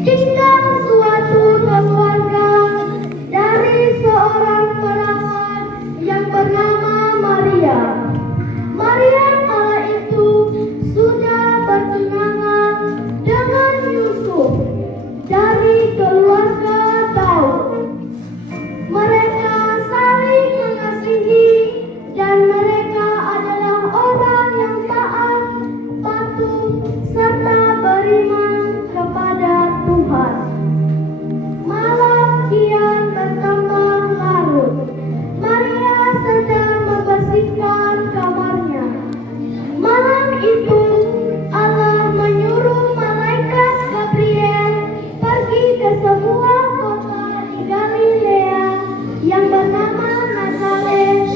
Tinggal suatu keluarga dari seorang perawan yang bernama Maria. Maria kala itu sudah bertunangan dengan Yusuf dari keluarga Daud. Mereka saling mengasihi dan mereka adalah orang yang taat, patuh, serta beriman kepada Tuhan. Malam kian bertambah larut. Maria sedang membersihkan kamarnya. Malam itu Allah menyuruh malaikat Gabriel pergi ke sebuah kota di Galilea yang bernama Nazaret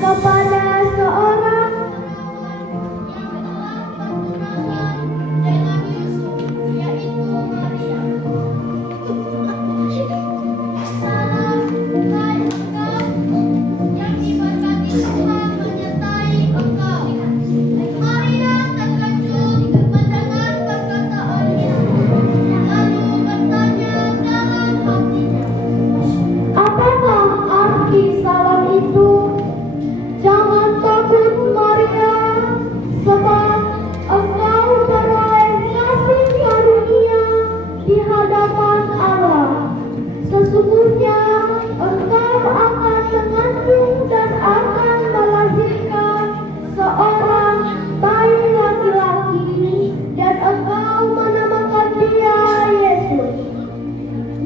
kepada seorang dengan Yusuf, yaitu Maria. Salam, hai engkau yang diberkati Tuhan menyertai engkau. Maria terkejut mendengar perkataannya, lalu bertanya dalam hatinya, apakah arti salam itu? Jangan takut Maria, sebab engkau beroleh kasih karunia di hadapan Allah. Sesungguhnya engkau akan mengandung dan akan melahirkan seorang bayi laki-laki dan engkau menamakan dia Yesus.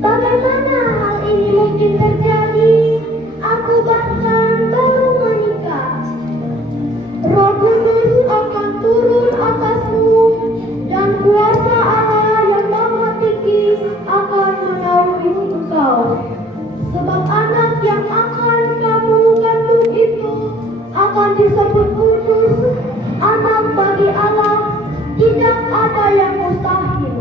Bagaimana hal ini mungkin terjadi? Aku bahkan baru menikah. Roh Kudus akan turun atasmu dan kuasa Allah yang Maha Tinggi akan menaungi engkau. Sebab anak yang akan kamu kandung itu akan disebut kudus, anak bagi Allah, tidak ada yang mustahil.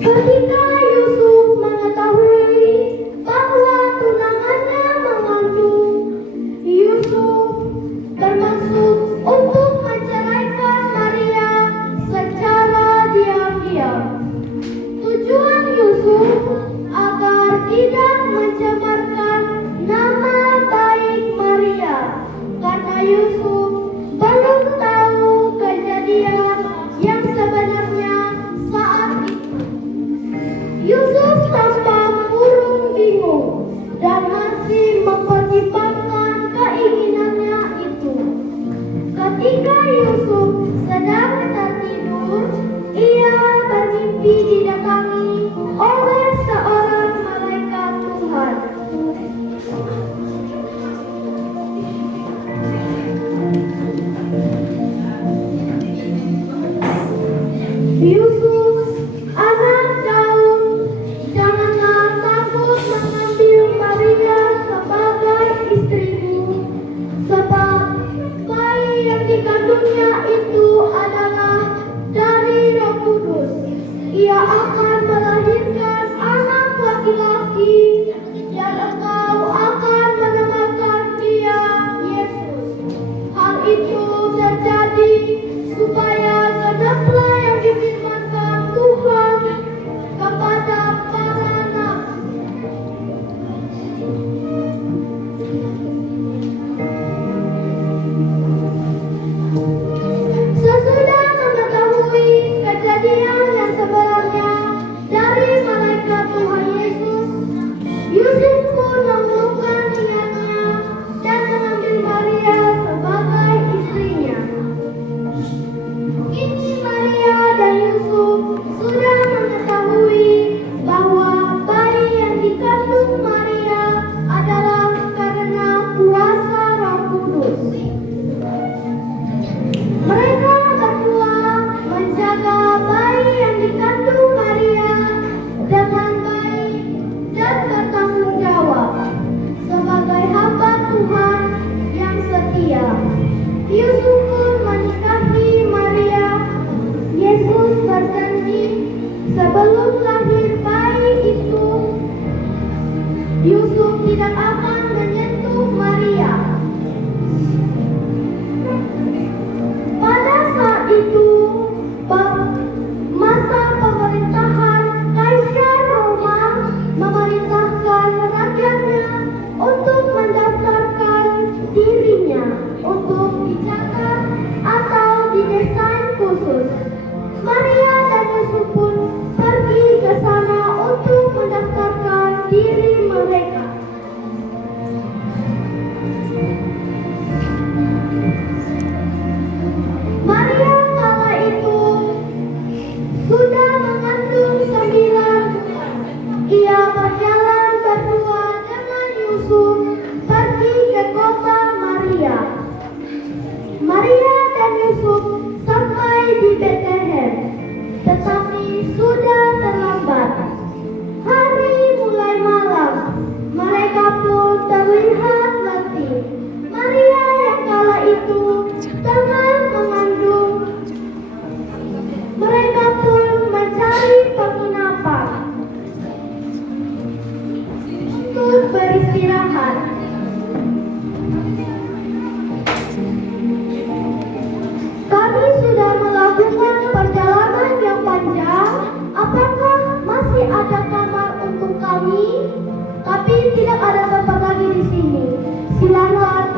Ketika Yusuf mengetahui bahwa tunangannya mengandung, Yusuf bermaksud untuk menceraikan Maria secara diam-diam.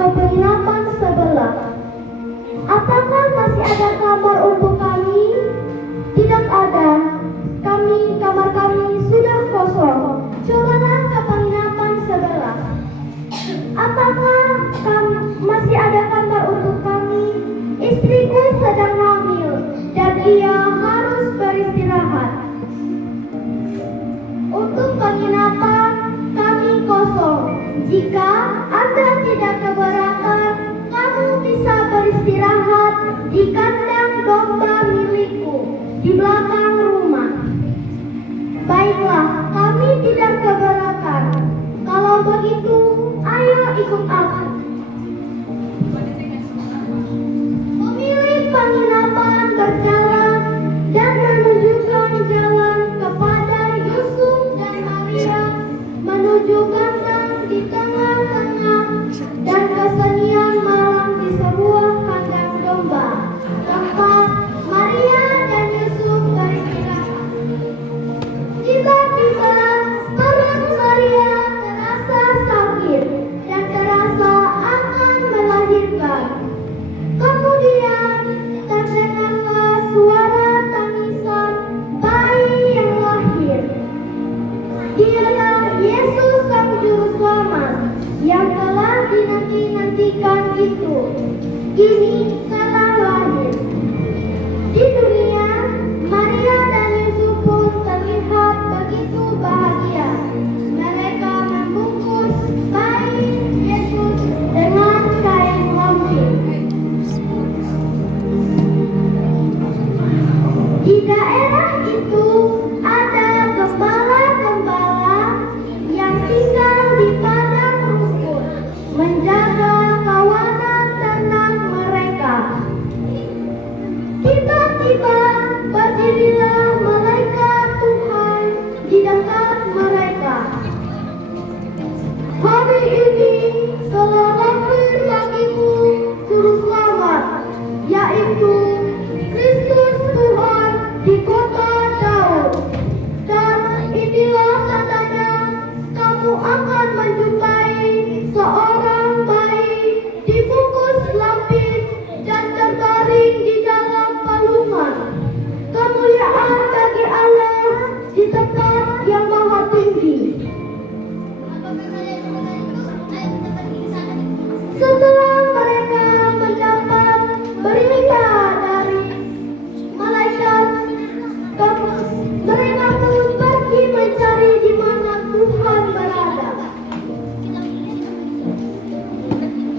ke penginapan sebelah. Apakah masih ada kamar untuk kami? Tidak ada. Kamar kami sudah kosong. Cobalah ke penginapan sebelah. Apakah masih ada kamar untuk kami? Istriku sedang hamil dan ia harus beristirahat. Untuk penginapan kami kosong. Jika Anda tidak keberatan, kamu bisa beristirahat di kandang domba milikku di belakang rumah. Baiklah, kami tidak keberatan. Kalau begitu, ayo ikut aku. Pemilik penginapan berjalan dan menunjukkan jalan kepada Yusuf dan Maria menuju kandang di tengah-tengah dan kesenian malam di sebuah kandang domba tempat Maria dan Yusuf beristirahat. Tiba-tiba perut Maria terasa sakit dan terasa akan melahirkan. Kemudian terdengarlah suara tangisan bayi yang lahir. Dialah Yesus Sang Juru Selamat yang telah dinanti-nantikan itu. Kini telah lahir. Di dunia, Maria dan Yusuf pun terlihat begitu bahagia. Mereka membungkus bayi Yesus dengan kain lampin. Di daerah itu ada gembala-gembala yang tinggal di padang rumput, menjaga kawanan ternak mereka. Tiba-tiba berdirilah malaikat Tuhan di dekat mereka. Hari ini telah lahir bagimu Juru Selamat, yaitu Kristus Tuhan di kota Daud. Dan inilah tandanya, kamu akan menjumpai seorang bayi dibungkus lampin dan terbaring di dalam palungan. Kemuliaan bagi Allah di tempat yang maha tinggi. Setelah mereka mendapat berita dari malaikat, mereka pun pergi mencari di mana Tuhan berada.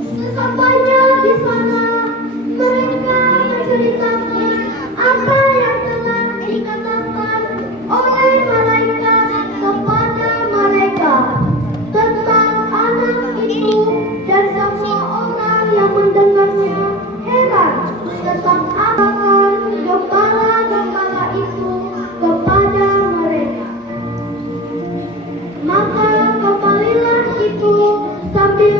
Sesampainya di sana, mereka menceritakan apa yang telah dikatakan oleh malaikat kepada mereka tentang anak itu, dan semua orang yang mendengarnya heran tentang akan gembala-gembala itu kepada mereka. Maka kembalilah itu sambil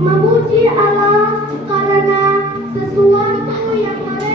memuji Allah karena sesuatu yang mereka